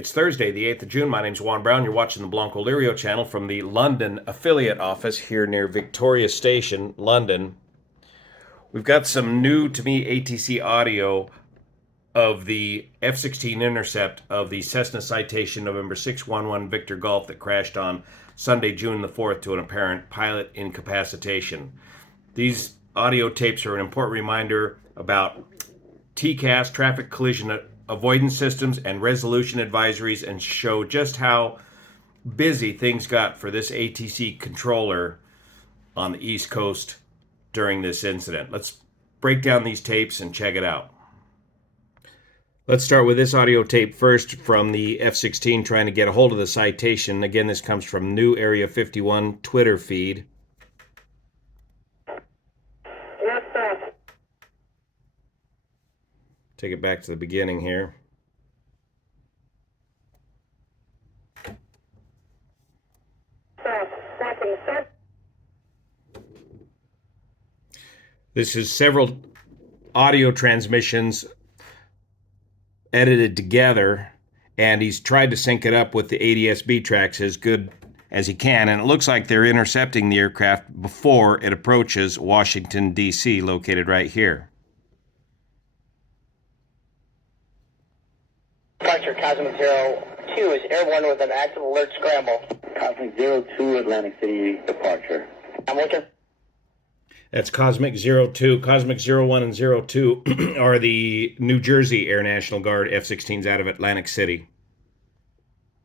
It's Thursday, the 8th of June. My name's Juan Brown. You're watching the Blanco Lirio channel from the London affiliate office here near Victoria Station, London. We've got some new to me ATC audio of the F-16 Intercept of the Cessna Citation November 611 Victor Golf that crashed on Sunday, June the 4th to an apparent pilot incapacitation. These audio tapes are an important reminder about TCAS, traffic collision avoidance systems, and resolution advisories, and show just how busy things got for this ATC controller on the East Coast during this incident. Let's break down these tapes and check it out. Let's start with this audio tape first from the F-16 trying to get a hold of the citation. Again, this comes from New Area 51 Twitter feed. Take it back to the beginning here. This is several audio transmissions edited together, and he's tried to sync it up with the ADS-B tracks as good as he can, and it looks like they're intercepting the aircraft before it approaches Washington, D.C., located right here. Departure Cosmic 02 is airborne with an active alert scramble. Cosmic 02, Atlantic City departure. I'm looking. That's Cosmic 02. Cosmic 01 and 02 are the New Jersey Air National Guard F-16s out of Atlantic City.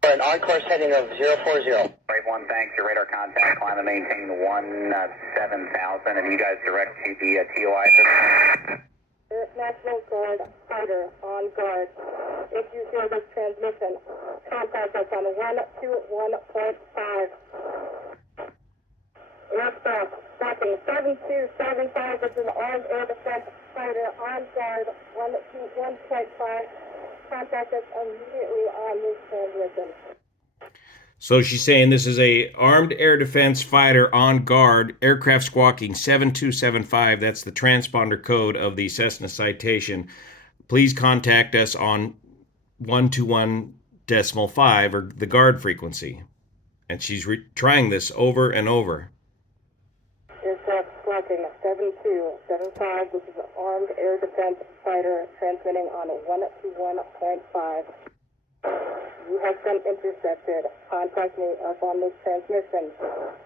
For an on-course heading of 040. Wave 1, thanks. Your radar contact, climb and maintain 17,000, and you guys direct to the TOI system. Air National Guard fighter on guard. If you hear this transmission, contact us on 121.5. Aircraft tracking 7275. This is an armed air defense fighter on guard 121.5. Contact us immediately on this transmission. So she's saying this is a armed air defense fighter on guard, aircraft squawking 7275. That's the transponder code of the Cessna Citation. Please contact us on 121.5 or the guard frequency. And she's trying this over and over. Aircraft squawking 7275. This is an armed air defense fighter transmitting on 121.5. You have been intercepted. Contact me up on this transmission,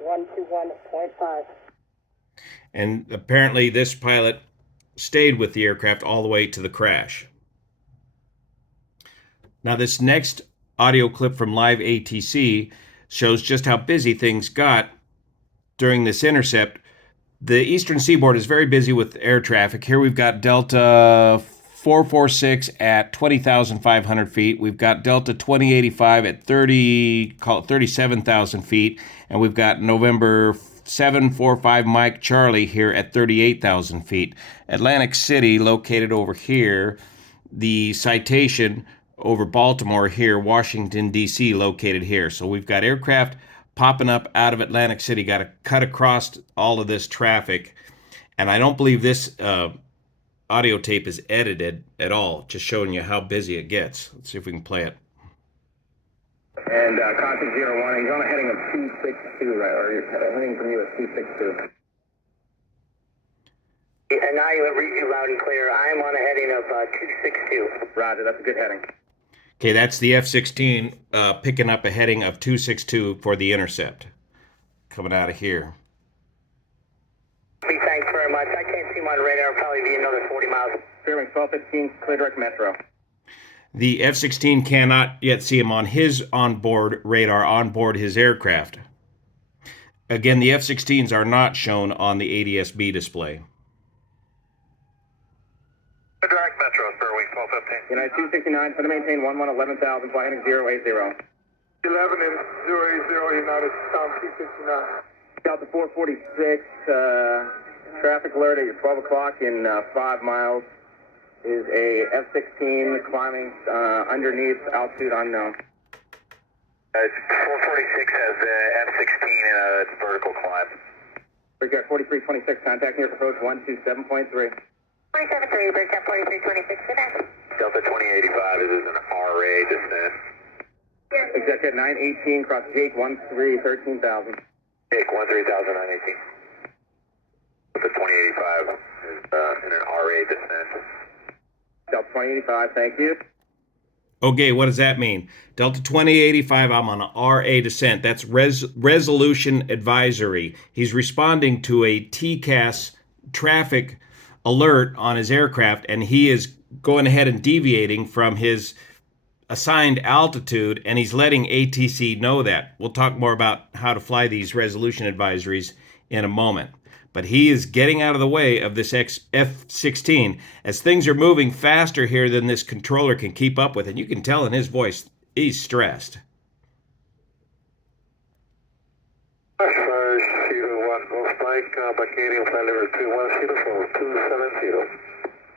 121.5. And apparently this pilot stayed with the aircraft all the way to the crash. Now this next audio clip from Live ATC shows just how busy things got during this intercept. The eastern seaboard is very busy with air traffic. Here we've got Delta 446 at 20,500 feet. We've got Delta 2085 at 37,000 feet. And we've got November 745 Mike Charlie here at 38,000 feet. Atlantic City located over here. The Citation over Baltimore here. Washington, D.C. located here. So we've got aircraft popping up out of Atlantic City. Got to cut across all of this traffic. And I don't believe this audio tape is edited at all, just showing you how busy it gets. Let's see if we can play it. And contact 01, he's on a heading of 262, right? Or you're heading from you at 262. And now you read you loud and clear. I am on a heading of 262. Roger, that's a good heading. Okay, that's the F-16 picking up a heading of 262 for the intercept. Coming out of here. Thanks very much. I can't see him on radar. It'll probably be another 40 miles. Fairway 1215, clear direct metro. The F-16 cannot yet see him on his onboard radar, onboard his aircraft. Again, the F-16s are not shown on the ADS-B display. Clear direct metro, fairway 1215. United 269, try to maintain 11,000, fly heading 080. 11 and 080, United, Tom 269. Delta 446, traffic alert at your 12 o'clock in 5 miles is a F-16 climbing underneath altitude unknown. 446 has F-16 in a vertical climb. Breakout 4326, contacting your approach 127.3. 47.3, breakout 4326, good afternoon. Delta 2085 is in an RA descent. Executive 918, cross Jake 13, 13,000. Jake 13,918. The 2085 is in an RA descent. Delta 2085, thank you. Okay, what does that mean? Delta 2085, I'm on an RA descent. That's resolution advisory. He's responding to a TCAS traffic alert on his aircraft, and he is going ahead and deviating from his assigned altitude, and he's letting ATC know that. We'll talk more about how to fly these resolution advisories in a moment. But he is getting out of the way of this F-16 as things are moving faster here than this controller can keep up with. And you can tell in his voice, he's stressed. Spike, Bacadian flight level 310 for 270.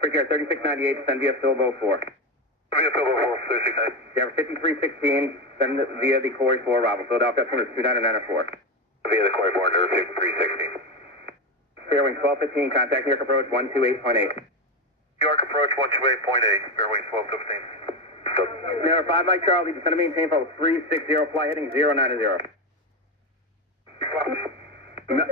Figure 3698, send via Filbo 4. Via Filbo 4, 369. Denver 5316, send via the Corey 4 arrival. Philadelphia estimator 2994. Via the Corey 4, under 316. Fairwing 1215, contact New York approach 128.8. New York approach 128.8, Fairwing 1215. Number 5 Mike Charlie, descend and maintain level 360, fly heading 090.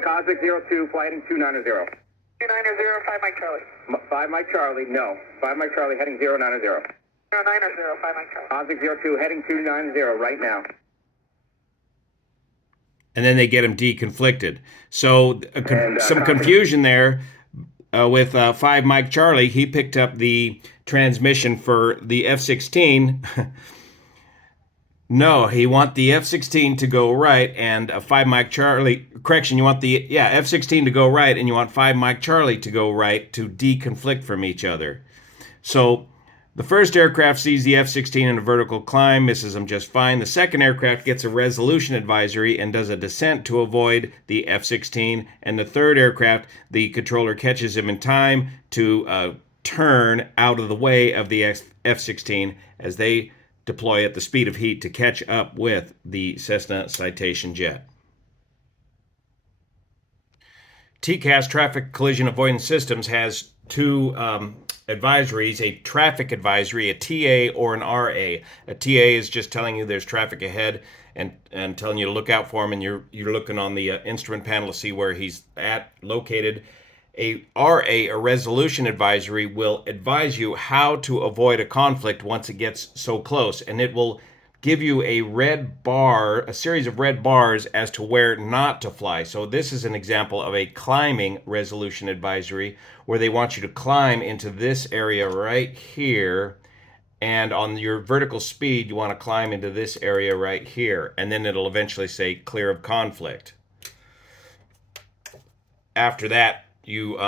Cosmic 02, fly heading 290. 290, 5 Mike Charlie. 5 Mike Charlie, no. 5 Mike Charlie, heading 090. 090, 5 Mike Charlie. Cosmic 02, heading 290 right now. And then they get him deconflicted. So some confusion there with 5 Mike Charlie. He picked up the transmission for the F-16. No, he want the F-16 to go right, and 5 Mike Charlie, correction, you want the, F-16 to go right, and you want 5 Mike Charlie to go right to deconflict from each other. So the first aircraft sees the F-16 in a vertical climb, misses them just fine. The second aircraft gets a resolution advisory and does a descent to avoid the F-16. And the third aircraft, the controller catches him in time to turn out of the way of the F-16 as they deploy at the speed of heat to catch up with the Cessna Citation jet. TCAS, Traffic Collision Avoidance Systems, has two advisories, a traffic advisory, a TA or an RA. A TA is just telling you there's traffic ahead and telling you to look out for him, and you're looking on the instrument panel to see where he's located. A RA, a resolution advisory, will advise you how to avoid a conflict once it gets so close, and it will give you a red bar, a series of red bars as to where not to fly. So this is an example of a climbing resolution advisory where they want you to climb into this area right here, and on your vertical speed you want to climb into this area right here, and then it'll eventually say clear of conflict. After that, you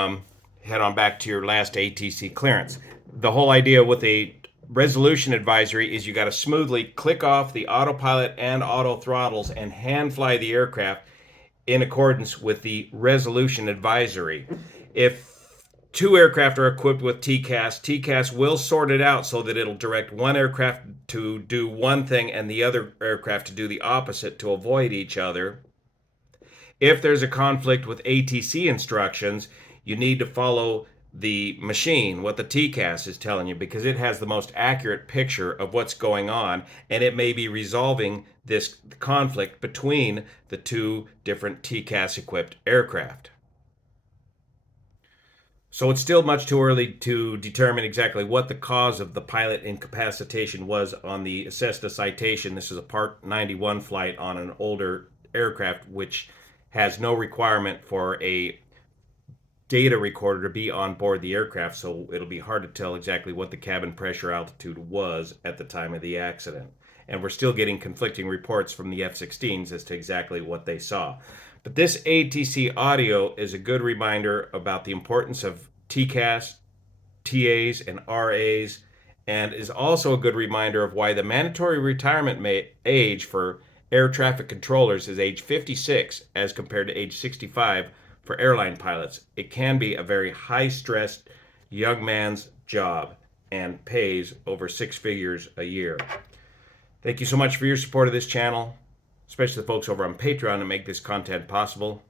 head on back to your last ATC clearance. The whole idea with a resolution advisory is you got to smoothly click off the autopilot and auto throttles and hand fly the aircraft in accordance with the resolution advisory. If two aircraft are equipped with TCAS, TCAS will sort it out so that it'll direct one aircraft to do one thing and the other aircraft to do the opposite to avoid each other. If there's a conflict with ATC instructions, you need to follow the machine, what the TCAS is telling you, because it has the most accurate picture of what's going on, and it may be resolving this conflict between the two different TCAS-equipped aircraft. So it's still much too early to determine exactly what the cause of the pilot incapacitation was on the Cessna Citation. This is a Part 91 flight on an older aircraft, which has no requirement for a data recorder to be on board the aircraft, so it'll be hard to tell exactly what the cabin pressure altitude was at the time of the accident. And we're still getting conflicting reports from the F-16s as to exactly what they saw. But this ATC audio is a good reminder about the importance of TCAS, TAs, and RAs, and is also a good reminder of why the mandatory retirement age for air traffic controllers is age 56 as compared to age 65 for airline pilots. It can be a very high-stressed young man's job and pays over 6 figures a year. Thank you so much for your support of this channel, especially the folks over on Patreon that make this content possible.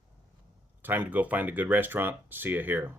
Time to go find a good restaurant. See you here.